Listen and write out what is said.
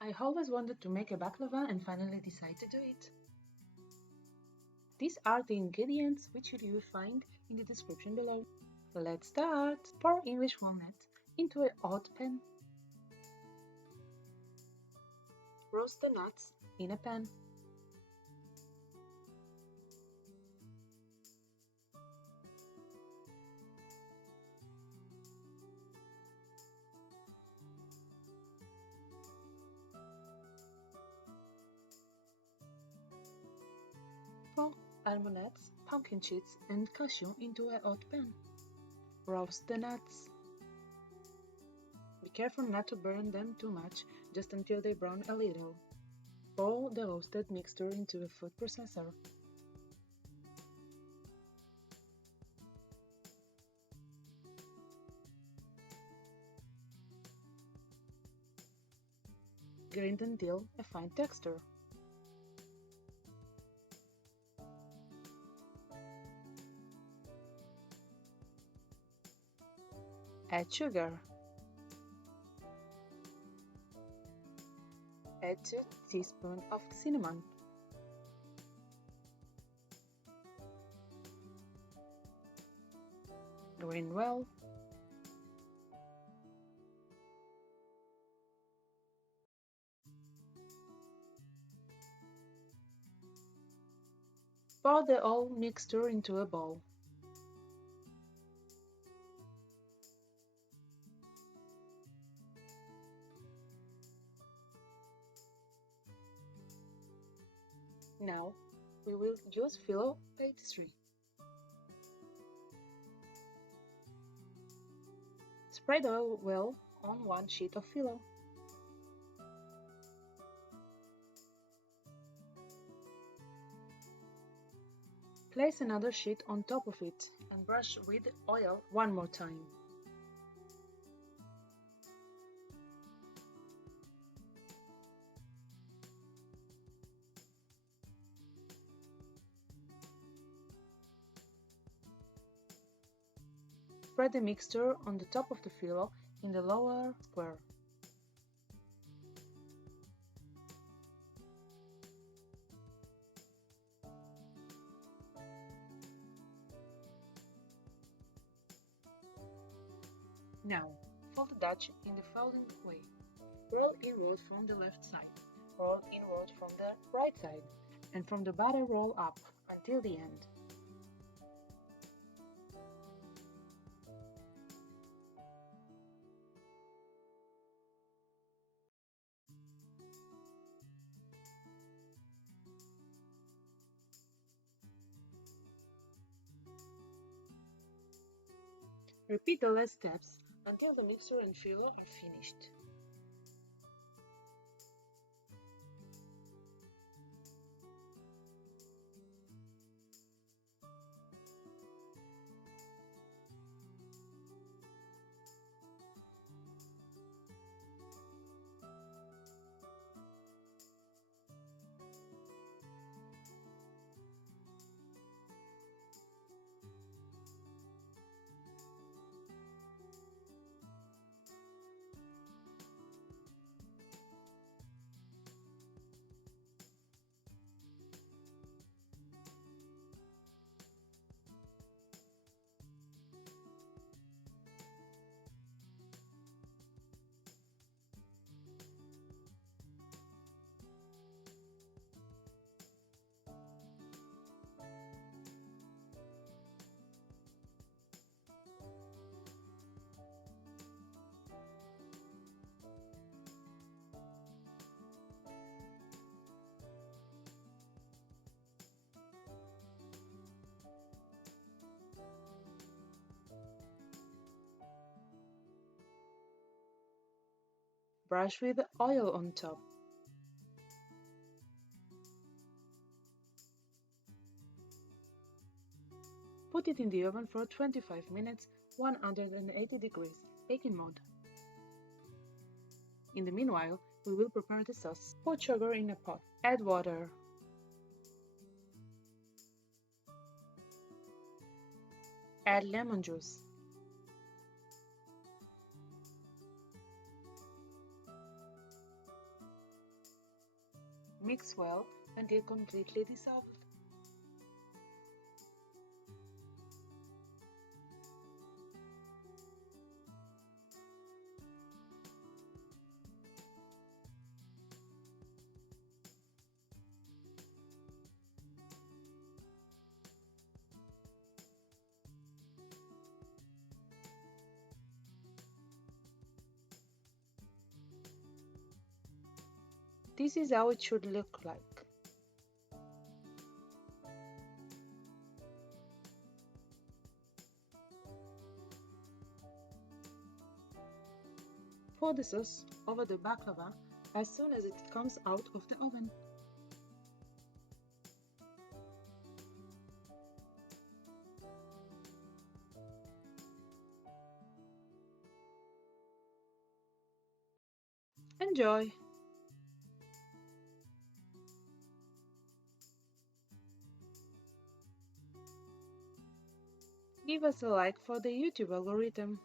I always wanted to make a baklava and finally decided to do it. These are the ingredients which you will find in the description below. Let's start! Pour English walnuts into a hot pan. Roast the nuts in a pan. Pour almond nuts, pumpkin seeds and cashew into a hot pan. Roast the nuts. Be careful not to burn them too much, just until they brown a little. Pour the roasted mixture into a food processor. Grind until a fine texture. Add sugar. Add 2 teaspoons of cinnamon. Grind well. Pour the whole mixture into a bowl. Now we will use filo pastry. Spread oil well on one sheet of filo. Place another sheet on top of it and brush with oil one more time. Spread the mixture on the top of the filo in the lower square. Now, fold the Dutch in the following way. Roll inward from the left side, roll inward from the right side, and from the bottom roll up until the end. Repeat the last steps until the mixture and filo are finished. Brush with oil on top. Put it in the oven for 25 minutes, 180 degrees, baking mode. In the meanwhile, we will prepare the sauce. Put sugar in a pot. Add water. Add lemon juice. Mix well until completely dissolved. This is how it should look like. Pour the sauce over the baklava as soon as it comes out of the oven. Enjoy! Give us a like for the YouTube algorithm.